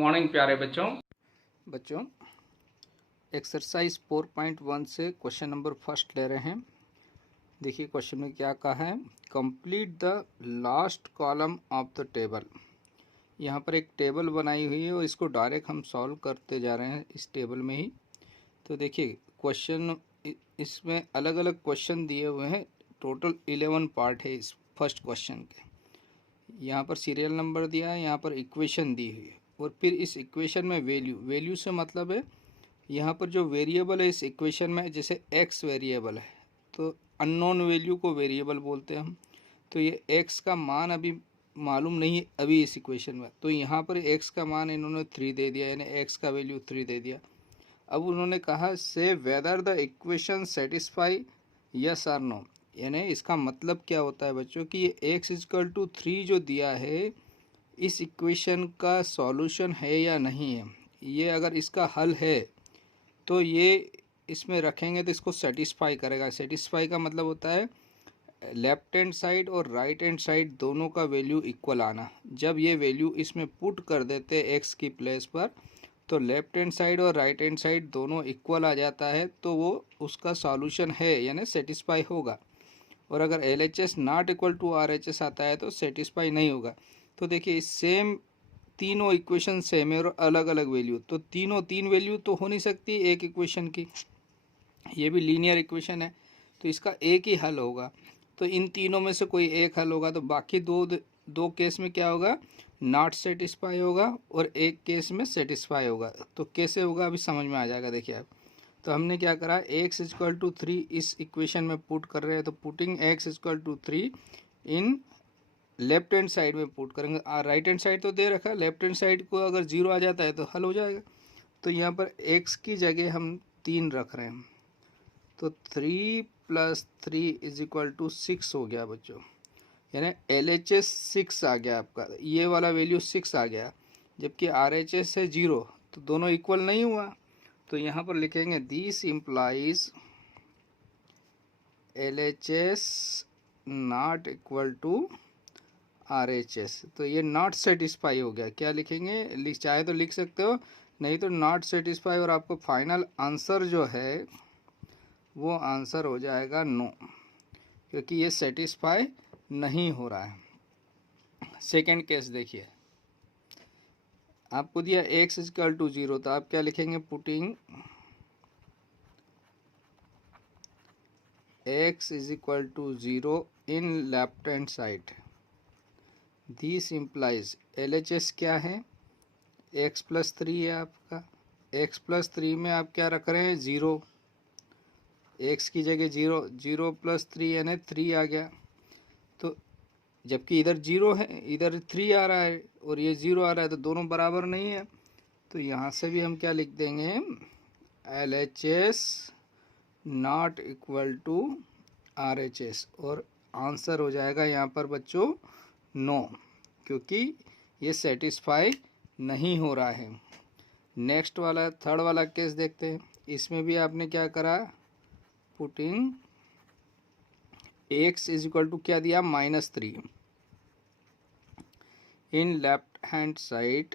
Morning प्यारे बच्चों। Exercise 4.1 से क्वेश्चन नंबर फर्स्ट ले रहे हैं। देखिए क्वेश्चन में क्या कहा है, complete the last column of the table. यहाँ पर एक टेबल बनाई हुई है और इसको डायरेक्ट हम सॉल्व करते जा रहे हैं इस टेबल में ही। तो देखिए क्वेश्चन इसमें अलग अलग क्वेश्चन दिए हुए हैं, टोटल 11 पार्ट है इस फर्स्ट क्वेश्चन के। यहाँ पर सीरियल नंबर दिया है, यहाँ पर इक्वेशन दी हुई है और फिर इस इक्वेशन में वैल्यू से मतलब है यहाँ पर जो वेरिएबल है इस इक्वेशन में, जैसे x वेरिएबल है तो अननोन वैल्यू को वेरिएबल बोलते हैं हम। तो ये x का मान अभी मालूम नहीं है अभी इस इक्वेशन में, तो यहाँ पर x का मान इन्होंने 3 दे दिया, यानी x का वैल्यू 3 दे दिया। अब उन्होंने कहा से whether the equation satisfy yes or no, यानी इसका मतलब क्या होता है बच्चों कि ये x=3 जो दिया है इस इक्वेशन का सॉल्यूशन है या नहीं है। ये अगर इसका हल है तो ये इसमें रखेंगे तो इसको सेटिस्फाई करेगा। सेटिस्फाई का मतलब होता है लेफ्ट हैंड साइड और राइट हैंड साइड दोनों का वैल्यू इक्वल आना। जब ये वैल्यू इसमें पुट कर देते हैं एक्स की प्लेस पर तो लेफ्ट हैंड साइड और राइट हैंड साइड दोनों इक्वल आ जाता है, तो वो उसका सॉल्यूशन है यानी सेटिस्फाई होगा। और अगर LHS not equal to RHS आता है तो सेटिस्फाई नहीं होगा। तो देखिए सेम तीनों इक्वेशन सेम है और अलग अलग वैल्यू, तो तीन वैल्यू तो हो नहीं सकती एक इक्वेशन की, ये भी लीनियर इक्वेशन है तो इसका एक ही हल होगा। तो इन तीनों में से कोई एक हल होगा, तो बाकी दो केस में क्या होगा, नॉट सेटिस्फाई होगा और एक केस में सेटिस्फाई होगा। तो कैसे होगा अभी समझ में आ जाएगा। देखिए आप, तो हमने क्या करा, x=3 इस इक्वेशन में पुट कर रहे हैं, तो पुटिंग x=3 इन लेफ्ट हैंड साइड में पुट करेंगे। राइट हैंड साइड तो दे रखा है, लेफ्ट हैंड साइड को अगर 0 आ जाता है तो हल हो जाएगा। तो यहाँ पर x की जगह हम 3 रख रहे हैं, तो 3 + 3 = 6 हो गया बच्चों, यानी LHS 6 आ गया आपका, ये वाला वैल्यू 6 आ गया, जबकि RHS है 0, तो दोनों इक्वल नहीं हुआ। तो यहाँ पर लिखेंगे this implies LHS not equal to RHS। तो ये नॉट सेटिस्फाई हो गया, क्या लिखेंगे, चाहे तो लिख सकते हो, नहीं तो नॉट सेटिस्फाई, और आपको फाइनल आंसर जो है वो आंसर हो जाएगा नो, क्योंकि ये सेटिस्फाई नहीं हो रहा है। सेकंड केस देखिए, आपको दिया x=0, तो आप क्या लिखेंगे, putting x=0 in left hand side. This implies LHS क्या है, x+3 है आपका, x+3 में आप क्या रख रहे हैं, 0, x की जगह 0, 0 + 3 यानी 3 आ गया। तो जबकि इधर 0 है, इधर 3 आ रहा है और ये 0 आ रहा है, तो दोनों बराबर नहीं है। तो यहाँ से भी हम क्या लिख देंगे, LHS not equal to RHS, और आंसर हो जाएगा यहाँ पर बच्चों नो, क्योंकि ये सेटिस्फाई नहीं हो रहा है। नेक्स्ट वाला थर्ड वाला केस देखते हैं। इसमें भी आपने क्या करा, पुटिंग x= क्या दिया, -3 इन लेफ्ट हैंड साइड।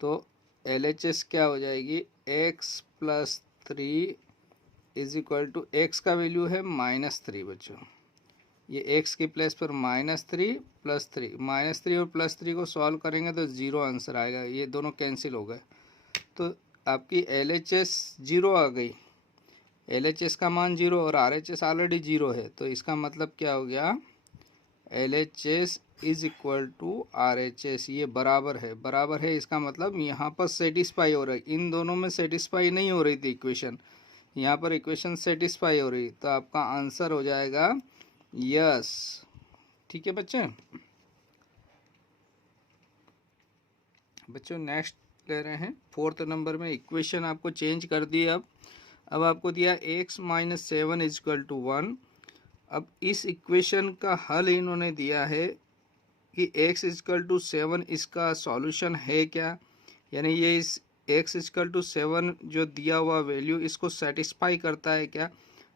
तो LHS क्या हो जाएगी, x+3 = x का वैल्यू है -3 बच्चों, ये x की प्लेस पर -3 + 3, -3 और +3 को सॉल्व करेंगे तो 0 आंसर आएगा, ये दोनों कैंसिल हो गए। तो आपकी LHS 0 आ गई, LHS का मान 0 और RHS ऑलरेडी 0 है, तो इसका मतलब क्या हो गया, LHS = RHS, ये बराबर है, इसका मतलब यहाँ पर सेटिस्फाई हो रहा है। इन दोनों में सेटिस्फाई नहीं हो रही थी इक्वेशन, यहाँ पर इक्वेशन सेटिस्फाई हो रही, तो आपका आंसर हो जाएगा यस। ठीक है बच्चों नेक्स्ट ले रहे हैं, फोर्थ नंबर में इक्वेशन आपको चेंज कर दी। अब आपको दिया x-7 = 1। अब इस इक्वेशन का हल इन्होंने दिया है कि x=7 इसका सॉल्यूशन है क्या, यानी ये इस x=7 जो दिया हुआ वैल्यू इसको सेटिस्फाई करता है क्या।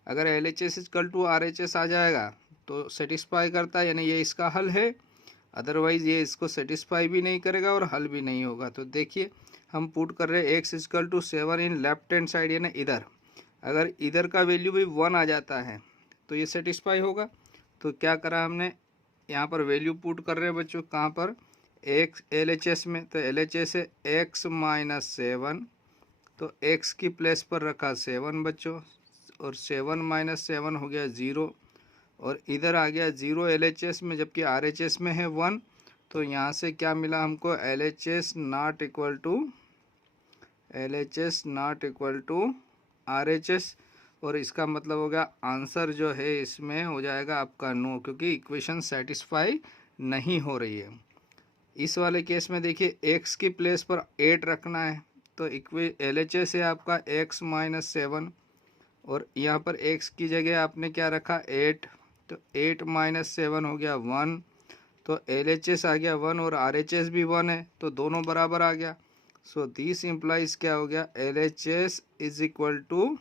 अगर LHS = RHS आ जाएगा तो सेटिस्फाई करता है, यानी ये इसका हल है। अदरवाइज़ ये इसको सेटिस्फाई भी नहीं करेगा और हल भी नहीं होगा। तो देखिए हम पुट कर रहे हैं x equal to 7 in left hand side, यानी इधर। अगर इधर का वैल्यू भी 1 आ जाता है तो ये सेटिस्फाई होगा। तो क्या करा हमने, यहाँ पर वैल्यू पुट कर रहे हैं बच्चों, कहाँ पर, एक्स LHS में। तो LHS है x माइनस 7, तो x की प्लेस पर रखा 7 बच्चों, और 7 माइनस 7 हो गया 0, और इधर आ गया 0 LHS में, जबकि RHS में है 1। तो यहाँ से क्या मिला हमको, LHS not equal to RHS, और इसका मतलब हो गया आंसर जो है इसमें हो जाएगा आपका नो, क्योंकि इक्वेशन सेटिस्फाई नहीं हो रही है। इस वाले केस में देखिए x की प्लेस पर 8 रखना है, तो LHS है आपका x माइनस 7, और यहाँ पर x की जगह आपने क्या रखा 8, तो 8 माइनस 7 हो गया 1, तो LHS आ गया 1 और RHS भी 1 है, तो दोनों बराबर आ गया। सो दिस इम्प्लाइज क्या हो गया, LHS is equal to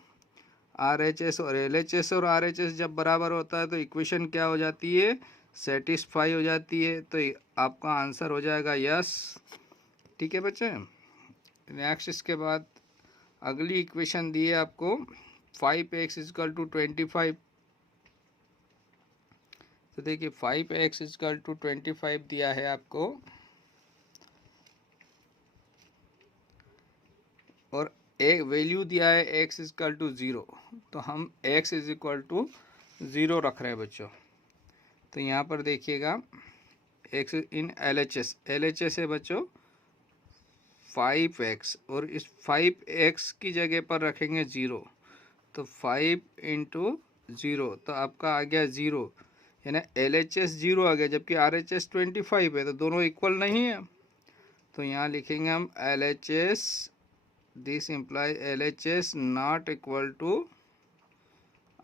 RHS, और LHS और RHS जब बराबर होता है तो इक्वेशन क्या हो जाती है, सेटिस्फाई हो जाती है। तो आपका आंसर हो जाएगा यस। ठीक है बच्चे। नेक्स्ट इसके बाद अगली इक्वेशन दी है आपको 5x इक्वल टू 25। तो देखिए 5x इक्वल टू 25 दिया है आपको, और एक वैल्यू दिया है x इक्वल टू 0। तो हम x इज इक्वल टू 0 रख रहे हैं बच्चों। तो यहाँ पर देखिएगा x इन LHS है बच्चों 5x, और इस 5x की जगह पर रखेंगे 0, तो 5 इंटू 0, तो आपका आ गया 0, यानी LHS 0 आ गया, जबकि RHS 25 है, तो दोनों इक्वल नहीं है। तो यहाँ लिखेंगे हम LHS, this imply LHS not equal to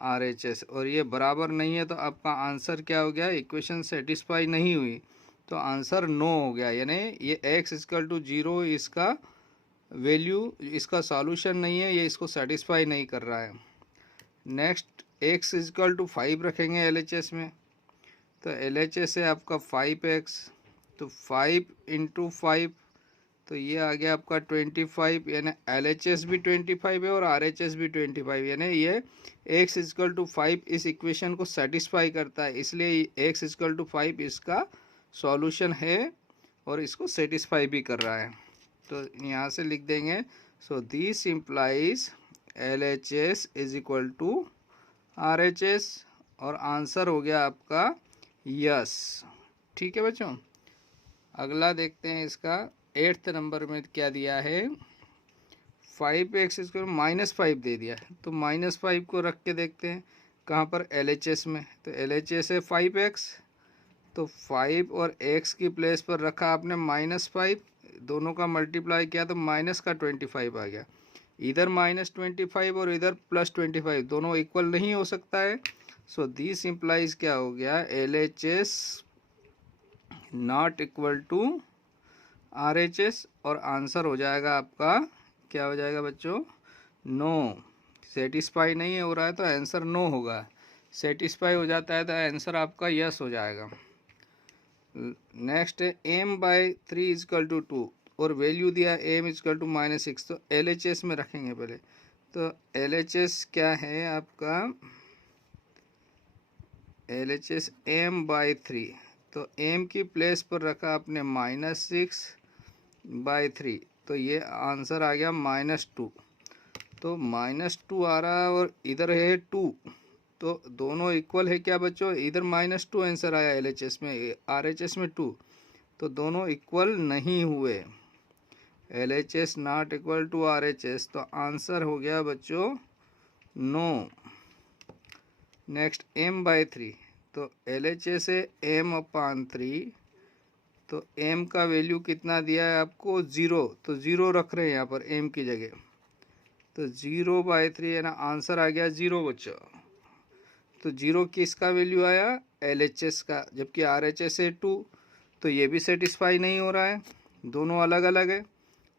RHS, और ये बराबर नहीं है, तो आपका आंसर क्या हो गया, इक्वेशन सेटिस्फाई नहीं हुई, तो आंसर नो हो गया। यानी ये x इक्वल टू 0 इसका वैल्यू, इसका सॉल्यूशन नहीं है, ये इसको सेटिस्फाई नहीं कर रहा है। नेक्स्ट x इक्वल टू 5 रखेंगे LHS में, तो LHS है आपका 5x, तो 5 इंटू 5, तो ये आ गया आपका 25, यानी LHS भी 25 है और RHS भी 25, यानी ये x इक्वल टू 5 इस इक्वेशन को सेटिस्फाई करता है, इसलिए x इक्वल टू 5 इसका सॉल्यूशन है और इसको सेटिस्फाई भी कर रहा है। तो यहाँ से लिख देंगे, so this implies LHS is equal to RHS, और आंसर हो गया आपका यस। ठीक है बच्चों। अगला देखते हैं इसका 8th नंबर में क्या दिया है, 5x इसको -5 दे दिया है, तो -5 को रख के देखते हैं कहाँ पर, LHS में। तो LHS है 5x, तो 5 और x की प्लेस पर रखा आपने -5, दोनों का मल्टीप्लाई किया तो माइनस का 25 आ गया। इधर -25 और इधर +25, दोनों इक्वल नहीं हो सकता है। सो दिस इम्प्लाइज क्या हो गया, LHS not equal to RHS, और आंसर हो जाएगा आपका क्या हो जाएगा बच्चों, नो। सेटिस्फाई नहीं हो रहा है तो आंसर नो होगा, सेटिस्फाई हो जाता है तो आंसर आपका यस हो जाएगा। नेक्स्ट है m/3 इजकल टू 2, और वैल्यू दिया m इजकल टू -6, तो LHS में रखेंगे पहले। तो LHS क्या है आपका, LHS m/3, तो m की प्लेस पर रखा आपने -6/3, तो ये आंसर आ गया -2। तो -2 आ रहा है और इधर है 2, तो दोनों इक्वल है क्या बच्चों, इधर -2 आंसर आया LHS में, RHS में 2, तो दोनों इक्वल नहीं हुए। LHS not equal to RHS, तो आंसर हो गया बच्चों नो। नेक्स्ट m/3, तो LHS है m/3, तो m का वैल्यू कितना दिया है आपको 0, तो 0 रख रहे हैं यहाँ पर m की जगह, तो 0/3 है ना, आंसर आ गया 0 बच्चों। तो 0 किसका वैल्यू आया, LHS का, जबकि RHS है 2, तो ये भी सेटिस्फाई नहीं हो रहा है, दोनों अलग अलग है।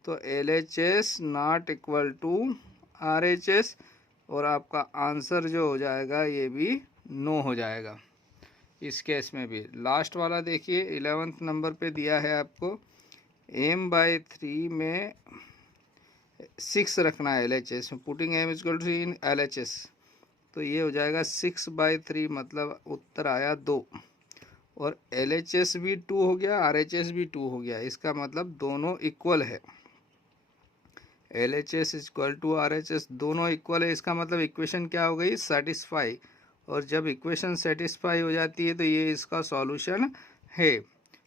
तो LHS not equal to RHS, और आपका आंसर जो हो जाएगा ये भी नो हो जाएगा। इस केस में भी लास्ट वाला देखिए 11th नंबर पे दिया है आपको m/3 में 6 रखना है LHS में, putting m equal to in LHS, तो ये हो जाएगा 6/3, मतलब उत्तर आया 2। और LHS भी 2 हो गया, RHS भी 2 हो गया, इसका मतलब दोनों इक्वल है। LHS इक्वल टू RHS दोनों इक्वल है, इसका मतलब इक्वेशन क्या हो गई, सेटिस्फाई। और जब इक्वेशन सेटिस्फाई हो जाती है तो ये इसका सॉल्यूशन है।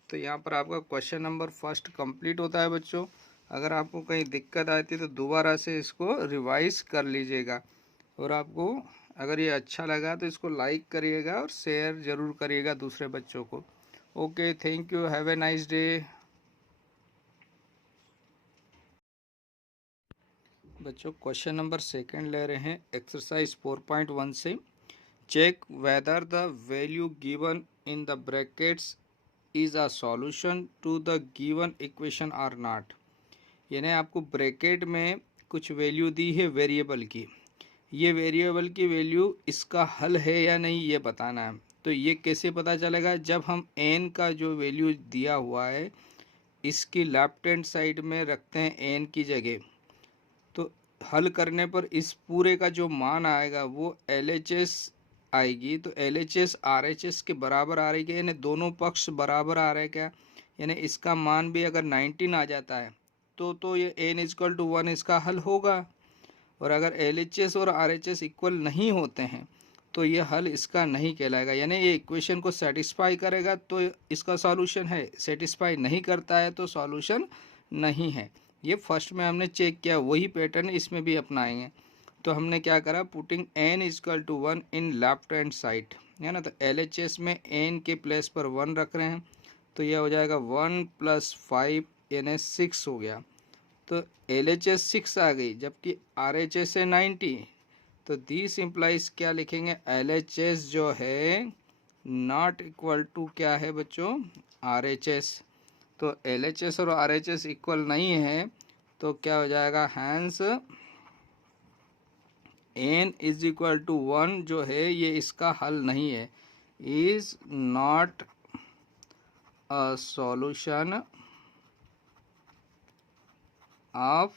तो यहाँ पर आपका क्वेश्चन नंबर फर्स्ट कंप्लीट होता है बच्चों। अगर आपको कहीं दिक्कत आती है तो दोबारा से इसको रिवाइज कर लीजिएगा। और आपको अगर ये अच्छा लगा तो इसको लाइक करिएगा और शेयर ज़रूर करिएगा दूसरे बच्चों को। Okay, thank you, have a nice day. बच्चों क्वेश्चन नंबर सेकंड ले रहे हैं एक्सरसाइज 4.1 से। Check whether the value given in the brackets is a solution to the given equation or not. यानी आपको ब्रैकेट में कुछ वैल्यू दी है वेरिएबल की, ये वेरिएबल की वैल्यू इसका हल है या नहीं ये बताना है। तो ये कैसे पता चलेगा, जब हम n का जो वैल्यू दिया हुआ है इसकी लेफ्ट हैंड साइड में रखते हैं n की जगह, तो हल करने पर इस पूरे का जो मान आएगा वो LHS आएगी। तो LHS RHS के बराबर आ रही है, यानी दोनों पक्ष बराबर आ रहे हैं क्या, यानी इसका मान भी अगर 19 आ जाता है तो ये n इक्वल टू 1 इसका हल होगा। और अगर LHS और RHS इक्वल नहीं होते हैं तो ये हल इसका नहीं कहलाएगा, यानी ये इक्वेशन को सेटिस्फाई करेगा तो इसका सॉल्यूशन है, सेटिस्फाई नहीं करता है तो सॉल्यूशन नहीं है। ये फर्स्ट में हमने चेक किया, वही पैटर्न इसमें भी अपनाएंगे। तो हमने क्या करा, putting n equal to 1 in left hand side, है ना। तो LHS में n के प्लेस पर 1 रख रहे हैं, तो यह हो जाएगा 1 + 5 यानी 6 हो गया। तो LHS 6 आ गई, जबकि RHS है 90। तो दिस इम्प्लाइज क्या लिखेंगे, LHS जो है नॉट इक्वल टू क्या है बच्चों, RHS। तो LHS और RHS इक्वल नहीं है तो क्या हो जाएगा, hence n is equal to 1 जो है ये इसका हल नहीं है, is not a solution of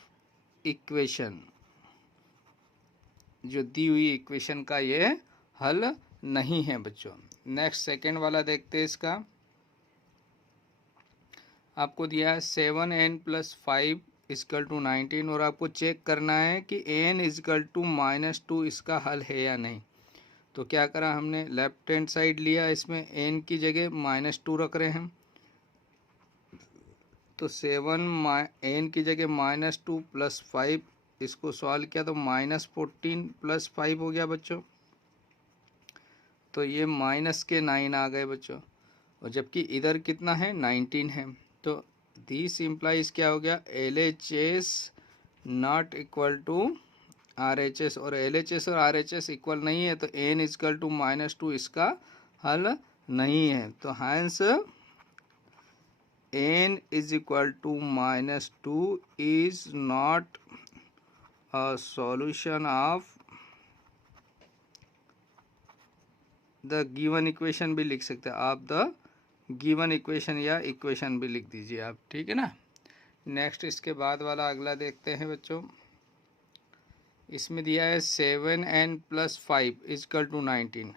equation, जो दी हुई इक्वेशन का ये हल नहीं है बच्चों। नेक्स्ट सेकेंड वाला देखते हैं इसका। आपको दिया है 7n + 5 इक्वल टू 19 और आपको चेक करना है कि n इक्वल टू -2 इसका हल है या नहीं। तो क्या करा हमने, लेफ्ट हैंड साइड लिया, इसमें n की जगह -2 रख रहे हैं। तो 7 n की जगह -2 + 5 इसको सॉल्व किया तो -14 + 5 हो गया बच्चों। तो ये माइनस के 9 आ गए बच्चों, और जबकि इधर कितना है 19 है। तो दिस इम्प्लाइज क्या हो गया, LHS not equal to RHS, और LHS और RHS इक्वल नहीं है तो n इक्वल टू -2 इसका हल नहीं है। तो hence n is equal to -2 is not a solution of the given equation भी लिख सकते हैं आप, द गिवन इक्वेशन या इक्वेशन भी लिख दीजिए आप, ठीक है ना। नेक्स्ट इसके बाद वाला अगला देखते हैं बच्चों। इसमें दिया है 7n + 5 इक्वल टू 19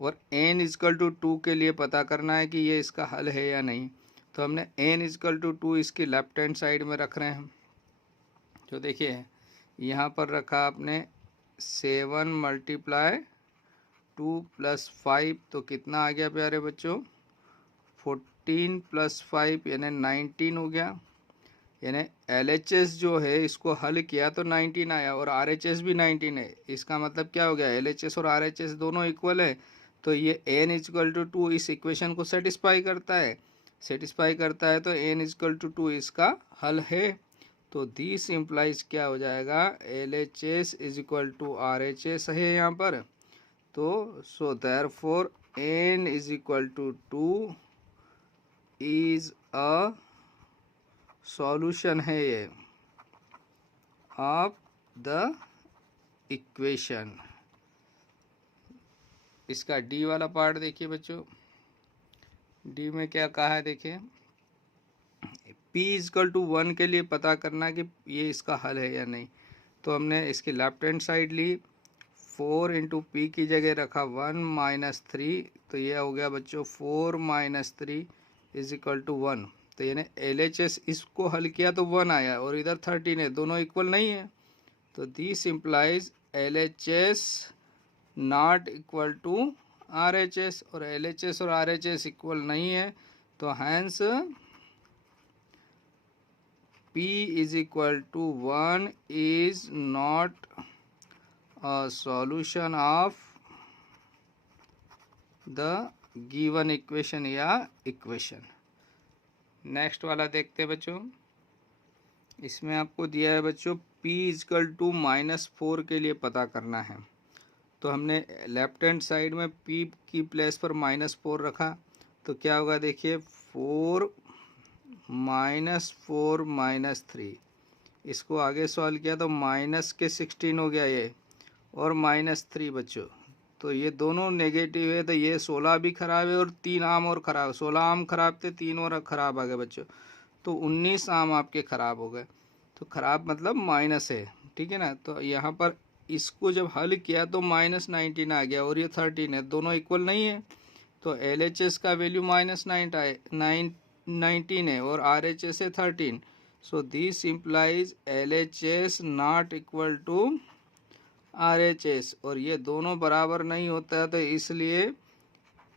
और n इक्वल टू 2 के लिए पता करना है कि ये इसका हल है या नहीं। तो हमने n इक्वल टू 2 इसकी लेफ्ट हैंड साइड में रख रहे हैं। तो देखिए यहाँ पर रखा आपने 7 × 2 + 5 तो कितना आ गया प्यारे बच्चों, 14 + 5 यानी 19 हो गया। यानी LHS जो है इसको हल किया तो 19 आया और RHS भी 19 है। इसका मतलब क्या हो गया, LHS और RHS दोनों इक्वल है। तो ये n इक्वल टू 2 इस इक्वेशन को सेटिस्फाई करता है, तो n इक्वल टू 2 इसका हल है। तो दिस इम्प्लाइज क्या हो जाएगा, LHS is equal to RHS है यहाँ पर। तो so therefore n is equal to 2 is a solution है ये ऑफ द इक्वेशन। इसका डी वाला पार्ट देखिए बच्चों, डी में क्या कहा है देखिए, p इजकल टू 1 के लिए पता करना कि ये इसका हल है या नहीं। तो हमने इसकी लेफ्ट हैंड साइड ली, 4 इंटू पी की जगह रखा 1 माइनस 3, तो ये हो गया बच्चों 4 माइनस 3 इज इक्वल टू 1। तो यानी LHS इसको हल किया तो 1 आया और इधर 13 है, दोनों इक्वल नहीं है। तो this implies LHS not equal to RHS, और LHS और RHS इक्वल नहीं है, तो hence P is equal to 1 is not a solution of the given equation या equation। नेक्स्ट वाला देखते हैं बच्चों। इसमें आपको दिया है बच्चों P इजकल टू -4 के लिए पता करना है। तो हमने लेफ्ट हैंड साइड में P की प्लेस पर -4 रखा, तो क्या होगा देखिए 4 -4 -3, इसको आगे सॉल्व किया तो माइनस के 16 हो गया ये, और -3 बच्चों। तो ये दोनों नेगेटिव है, तो ये 16 भी खराब है और 3 आम और ख़राब, 16 आम खराब थे, 3 और ख़राब आ गए बच्चों। तो 19 आम आपके ख़राब हो गए। तो ख़राब मतलब माइनस है, ठीक है ना। तो यहाँ पर इसको जब हल किया तो -19 आ गया और ये 13 है, दोनों इक्वल नहीं है। तो LHS का वैल्यू -19 है और RHS है 13। So this implies LHS not equal to RHS, और ये दोनों बराबर नहीं होता है, तो इसलिए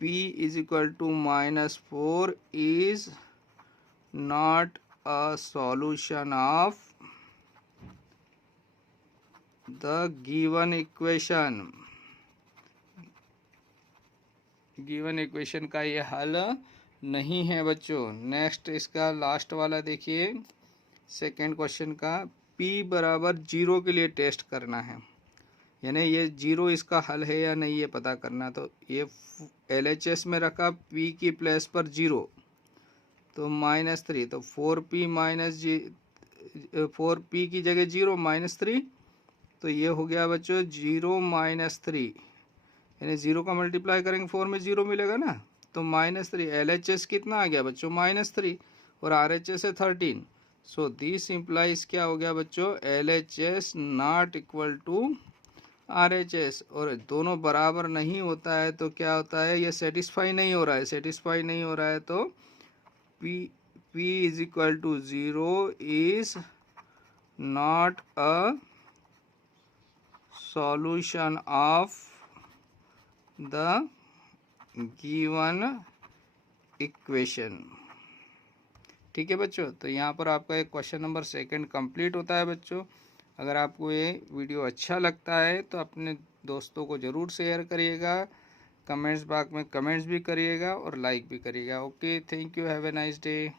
P is equal to -4 is not a solution of the given equation. Given equation का ये हल नहीं है बच्चों। नेक्स्ट इसका लास्ट वाला देखिए, सेकेंड क्वेश्चन का P बराबर 0 के लिए टेस्ट करना है, यानी ये 0 इसका हल है या नहीं ये पता करना। तो ये LHS में रखा P की प्लेस पर 0, तो -3, तो 4P की जगह 0 -3, तो ये हो गया बच्चों 0 -3, यानी 0 का मल्टीप्लाई करेंगे 4 में 0 मिलेगा ना, तो -3। LHS कितना आ गया बच्चों -3, और RHS है 13। सो दिस इम्प्लाइज क्या हो गया बच्चों, LHS not equal to RHS, और दोनों बराबर नहीं होता है तो क्या होता है, ये सेटिस्फाई नहीं हो रहा है। सेटिस्फाई नहीं हो रहा है तो P is equal to 0 is not a solution of the given equation. ठीक है बच्चों, तो यहाँ पर आपका एक क्वेश्चन नंबर 2 कंप्लीट होता है बच्चों। अगर आपको ये वीडियो अच्छा लगता है तो अपने दोस्तों को ज़रूर शेयर करिएगा, कमेंट्स बॉक्स में कमेंट्स भी करिएगा और लाइक भी करिएगा। Okay, thank you, have a nice day.